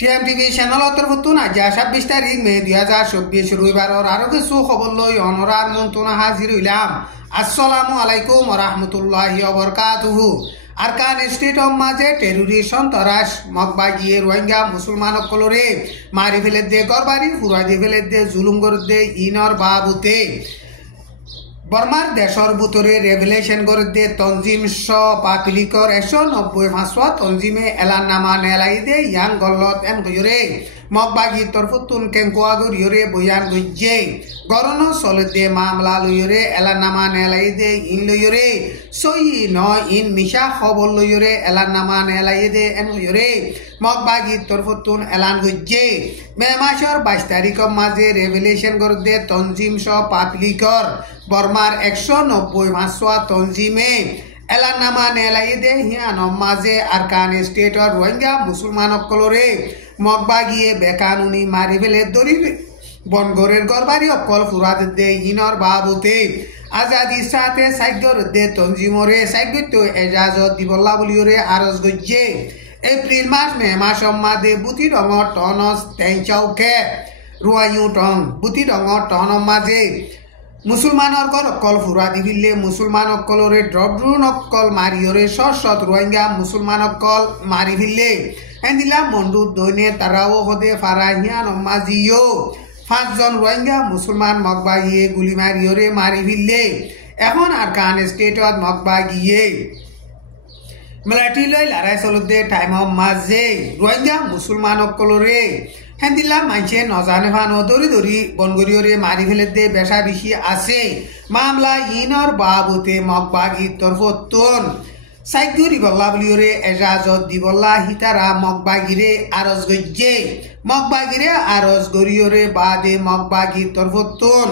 টিএমটিভি চ্যানেলত তরফতুন আজ ২৬ তারিখ মে ২০২৪ রবিবারর আরো কিছু খবর লই অনরার মন্তুনা হাজির হইলাম। আসসালামু আলাইকুম রহমতুল্লাহি ওবরকাতুহু। আরকান স্টেট অফ মাঝে টেরোরিস্ট সন্ত্রাস মগবাগিয়ে রোহিঙ্গা মুসলমান সকলরে মারি ফেলে দে গরবারি ফুরাই দিয়ে ফেলে দে জুলুম করে দে ইনর বাবুতে বর্মার দেশর ভিতরে রেভেলেশন করে দিয়ে তঞ্জিম পাকলিকর ১৯০ তঞ্জিমে এলান নামা নেলাই দে ইয়াং গল্লত এন গয়রে মগবাগি তরফতুন কেঙ্কুয়া গরিয়রে বয়ান গজ্জে গরন চলে দে মামলা লইরে এলান নামা নেলাই দে ইন লইরে সই ন ইন মিশা খবর লইরে এলান নামা নেলাই দে এন গয়রে মগবাগি তরফতুন এলান গজ্জে মে মাসের ২২ তারিখের মাঝে রেভেলেশন করে দে তঞ্জিম পাকলিকর বর্মার ১৯০ তঞ্জিমে এলান নামা নেলাই দে হিয়ান মাঝে আরকান স্টেটর রোহিঙ্গা মুসলমান সকলরে মগবাগিয়ে বেকানুনি মারি ফেলে দরি বনগরের গরবারি অকল ফুরাদ দে ইনর বাবুতে আজাদি সাথে সাইগর দে তঞ্জিমরে সাইগত এজাজত দিবল্লা বলিওরে আরজ গজ্জে এপ্রিল মাস মে মাস মাদে বুতি রঙর টনস তেঞ্চাউকে রুয়ায়ু টন বুতি রঙর টন মাঝে মুসলমানর ঘর অকল ফুরা দিবিলে মুসলমান অকলরে ড্রপড্রুন অকল মারিয়রে সৎ রোহিঙ্গা মুসলমান অকল মারি ফিরলে এন্দিলা মন্ডু দৈনে তারাও হদে ফারাহিয়ান মাজিও ৫ জন রোহিঙ্গা মুসলমান মগবাগিয়ে গুলি মারিয়রে মারি ফিরলে এখন আরকান স্টেটত মগবাগিয়ে মিলিটারি লই লড়াই চলতে টাইমর মাঝে রোহিঙ্গা মুসলমান সকলরে হেন্দিলা মাইছে নজানে ফানো দরি দরি বনগরিয়রে মারি ফেলে দে বেশা বেশি আছে মামলা ইনর বাবুতে মগবাগি তরফতুন সাইগুরি বল্লা বলিওরে এজাজত দিবল্লা হিতারা মগবাগিরে আরজ গজ্জে মগবাগিরে আরজ গরিয়রে বাদে মগবাগি তরফতুন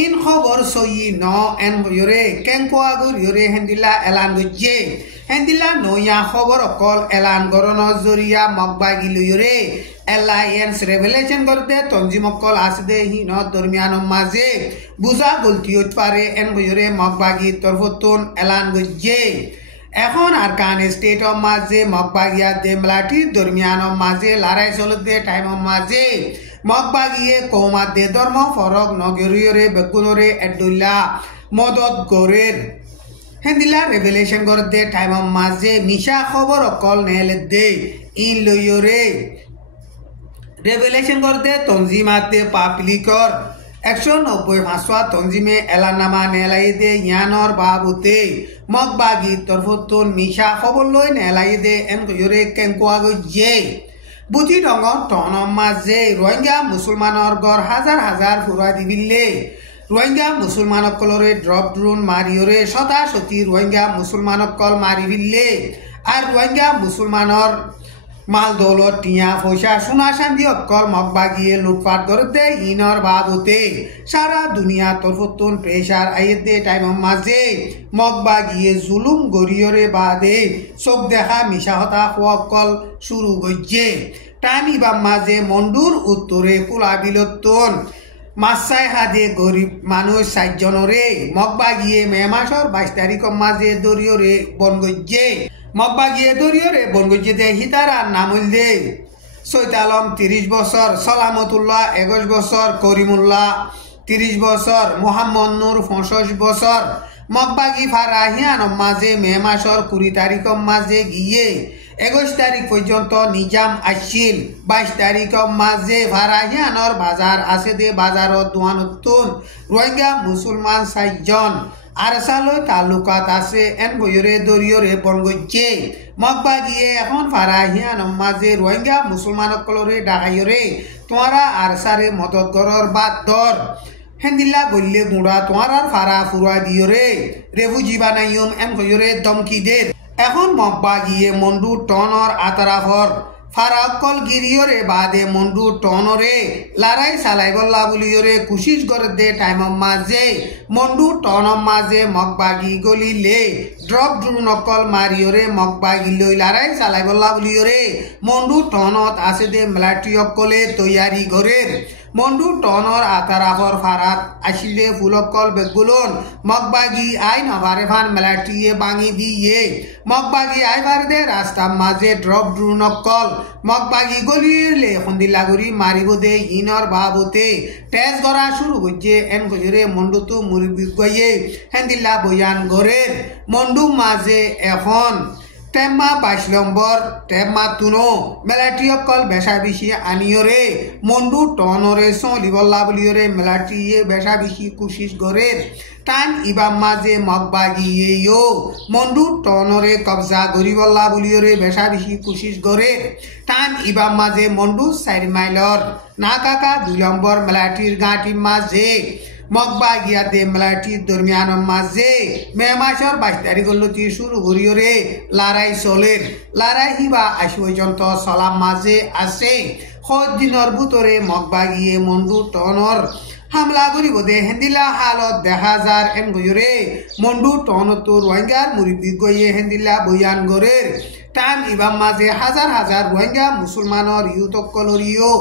ইন খবর সই ন এন গয়রে কেঙ্কুয়া গরিয়রে হেন্দিলা এলান গজ্জে হেন্দিলা নয়া খবর অকল এলান গরন জরিয়া মগবাগি লইরে এলায়েন্স রেভেলেশন করতে তঞ্জিম অকল আসদে হিন দরমিয়ান মাঝে বুঝা গলতি হতে পারে এন গয়রে মগবাগি তরফতুন এলান গজ্জে এখন আরকান স্টেট অফ মাঝে মগবাগিয়া দে মিলিটারি দরমিয়ান মাঝে লড়াই চলতে টাইম মাঝে মগবাগিয়ে কৌমা দে ধর্ম ফরক নগরীয়রে বেগুনরে এডুল্লা মদত গরের হেন্দিলা রেভেলেশন করতে টাইম মাঝে মিশা খবর অকল নেলে দে ইন লইয়রে রেভেলেশন করতে তঞ্জিমাতে পাবলিকর ১৯০ তঞ্জিমে এলানামা নেলাই দে ইয়ানর বাবুতে মগবাগি তরফতুন মিশা খবর লই নেলাই দে এন গয়রে কেঙ্কুয়া গজ্জে বুতি রঙর টন মাঝে রোহিঙ্গা মুসলমানর গড় হাজার হাজার ফুরা দিবিলে রোহিঙ্গা মুসলমান সকলরে ড্রপ ড্রোন মারিয়রে শতাশতি রোহিঙ্গা মুসলমান সকল মারি ফিরলে আর রোহিঙ্গা মুসলমানর মাল দৌলত টিয়া পয়সা সোনা চান্দি অকল মগবাগিয়ে লুটপাট করতে ইনর বাবুতে সারা দুনিয়া তরফতুন প্রেশার আইতে টাইম মাঝে মগবাগিয়ে জুলুম গরিয়রে বাদে চোখ দেখা মিশা হতা অকল শুরু গজ্জে টানিবা মাঝে মন্ডুর উত্তরে কুলা বিলতন মাসাই হাদে গরিব মানুষ ৬০ জনরে মগবাগিয়ে মে মাসর ২২ তারিখের মাঝে দরিয়রে বন গজ্জে মগবাগিয়ে দরিয়রে বন গজ্জে দে হিতারা নামুল দে সৈয়দ আলম ৩০ বছর সালামতুল্লাহ ২১ বছর করিমুল্লাহ ৩০ বছর মোহাম্মদ নূর ৬৫ বছর মগবাগি ফারাহিয়ান মাঝে মে মাসর ২০ তারিখের মাঝে গিয়ে ২১ তারিখ পর্যন্ত নিজাম আসছিল ২২ তারিখের মাঝে ফারাহিয়ানর বাজার আছে দে বাজারত দোয়ানুত্তুন রোহিঙ্গা মুসলমান ৬০ জন আরসালয় তালুকাত আছে এন বয়রে দরিয়রে বন গজ্জে মগবাগিয়ে এখন ফারাহিয়ান মাঝে রোহিঙ্গা মুসলমান সকলরে ডাকাইরে তোমারা আরসারে মদত গরর বাদ দর হেন্দিল্লা গল্লে গুঁড়া তোমার ফারা ফুরা দিয়রে রেফুজি বানাইম এন বয়রে দমকিদের এখন মগবাগিয়ে মন্ডু টনর আতরাফর ফারাকল গিরিয়রে বাদে মন্ডু টনরে লড়াই চালাইবল্লা বুলিয়রে কুশিস করে দে টাইম মাঝে মন্ডু টন মাঝে মগবাগি গলিলে ড্রপ ড্রোন অকল মারিয়রে মগবাগি লই লড়াই চালাইবল্লা বুলিয়রে মন্ডু টনত আছে দে মিলিটারি অকলে তৈয়ারি ঘরের মন্ডু টনর আতারাফর ফারাত আসিলে ফুলকল বেগুলন মগবাগি আই নভারে ফান মেলাটিয়ে বাঙি দিয়ে মগবাগি আই ভারদে রাস্তা মাঝে ড্রপ ড্রুনকল মগবাগি গলিরলে খন্দিলাগুড়ি মারিব দে ইনর বাবতে তেজ গড়া শুরু হচ্ছে এন গজরে মন্ডু তো মুরবি গয়ে হেন্দিল্লা বয়ান গরের মন্ডু মাঝে এখন টেম্মা 22 নম্বর টেম্মা তুনো মেলাটি অকল বেশা বেশি আনিয়রে মন্ডু টনরে সলিবল্লা বলিয়রে মেলাটিয়ে বেশা বেশি কুশিস গরের টান ইবাম মাঝে মগবাগিয়েও মন্ডু টনরে কবজা গরিবল্লা বলিয়রে বেশা বেশি কুশিস গরের টান ইবাম মাঝে মন্ডু 4 মাইলর না কাকা 2 নম্বর মেলাটির গাঁটি মাঝে মগবাগিয়াতে মেলাটির দরমিয়ান মাঝে মে মাসের 22 তারিখ লতি শুরু করিয়রে লড়াই চলের লড়াই হিবা আজ পর্যন্ত চলাম মাঝে আছে 7 দিনের ভিতরে মগবাগিয়ে মন্ডু টনর হামলা করিব দে হেন্দিলা হালত দেখা যার এন গজরে মন্ডু টনত রোহিঙ্গার মুরিবি গয়ে হেন্দিলা বয়ান গরের টান ইবাম মাঝে হাজার হাজার রোহিঙ্গা মুসলমানর ইউতকলরিও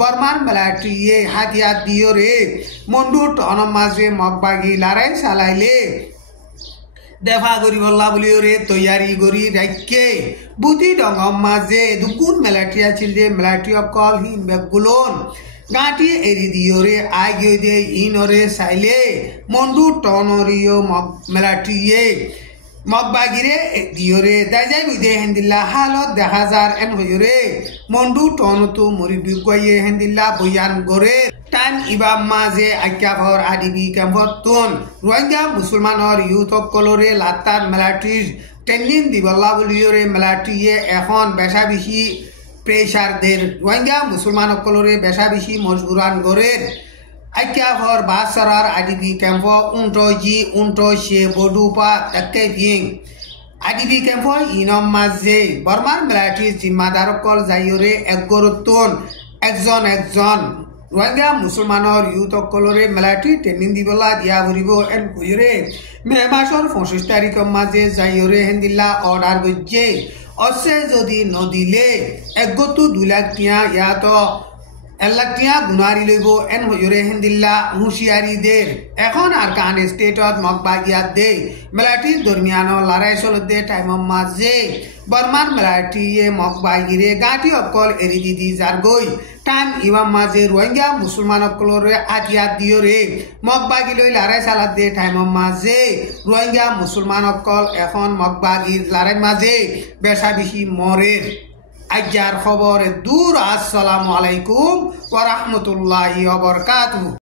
বর্মার মেলাটিয়ে হাতিয়ার দিয়রে মন্ডু টন মাঝে মগবাগি লড়াই চালাইলে দেখা করিবল্লা বলিওরে তৈয়ারি করি রাখে বুদ্ধি ডঙম মাঝে দুগুণ মেলাটি আছিল মেলাটি অকল হিম বেগুলন গাঁটি এরি দিয়রে আই গিয়ে দে ইনরে চাইলে মন্ডু টনরিও মেলাটিয়ে মগবাগিরে দিয়রে দাইজাই বুঝে হেন্দিল্লা হালত দেখা যার এন হইরে মন্ডু টনতো মরিবি গয়ে হেন্দিল্লা বয়ান গরে টান ইবাম মাঝে আজ্ঞাভর আদিবি ক্যাম্পতন রোহিঙ্গা মুসলমানর ইউথকলরে লাত্তার মেলাটির ট্রেনিং দিবল্লা বলিয়রে মেলাটিয়ে এখন বেশা বেশি প্রেসারদের রোহিঙ্গা মুসলমানকলরে বেশা বেশি মজবুরান গরের আজ্ঞাভর বাসরার আদিবি ক্যাম্প উন্টো সে বডুপা একে ভিং আদিবি ক্যাম্প ইনম মাঝে বর্মার মেলাটির জিম্মাদারকল যাইয়রে একগরতন একজন রোহিঙ্গা মুসলমানর ইউথকলরে মেলাটি ট্রেনিং দিবলা দিয়া ভরিব এন কইরে মে মাসের 25 তারিখ মাঝে যাইয়রে হেন্দিল্লা অর্ডার গজ্জে অসে যদি নদিলে একগতু 2 লাখ টিয়া ইয়াত 1 লাখ টিয়া গুনারি লইব এন হইরে হেন্দিল্লা হুঁশিয়ারিদের এখন আর কান স্টেটত মগবাগিয়াত দে মেলাটির দরমিয়ান লড়াই চলতে টাইম মাঝে বর্মার মেলাটিয়ে মগবাগিরে গাঁটি অকল এরি দিদি যার গই টান ইমাম মাঝে রোহিঙ্গা মুসলমান অকলরে আতিয়াত দিয়রে মগবাগি লই লড়াই চালাত দে টাইম মাঝে রোহিঙ্গা মুসলমান অকল এখন মগবাগির লড়াই মাঝে বেশা বেশি মরের আজ্জার খবর দূর। আসসালামু আলাইকুম ওয়া রাহমাতুল্লাহি ওয়া বারাকাতুহু।